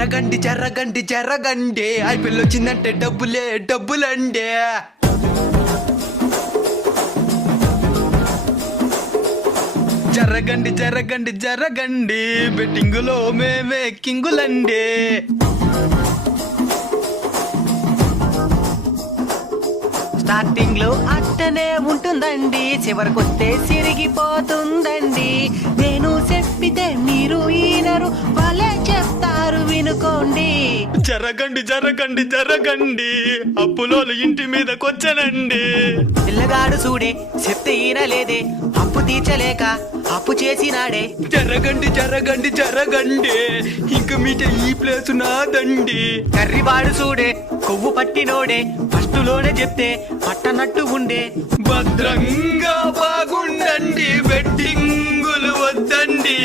జరగండి జరగండి జరగండి ఐపీఎల్ వచ్చిందంటే డబ్బులండి. జరగండి జరగండి జరగండి బెట్టింగులో మేమే కింగులండి. స్టార్టింగ్ లో అట్టనే ఉంటుందండి, చివరికొస్తే సిరిగిపోతుందండి. నేను చెప్పితే మీరు ఈనరు, వాళ్ళే చెప్తారు వినుకోండి. జరగండి జరగండి జరగండి అప్పులోలు ఇంటి మీదకొచ్చనండి. పిల్లగాడు చూడే చెప్తే ఈనలేదే, అప్పు తీర్చలేక అప్పు చేసినాడే. జరగండి జరగండి జరగండి ఇంక మీట ఈ ప్లేసు నాదండి. కర్రివాడు చూడే కొవ్వు పట్టినోడే, ఫస్ట్ లోనే చెప్తే పట్టనట్టు ఉండే. భద్రంగా బాగుండండి బెట్టింగులు వద్దండి.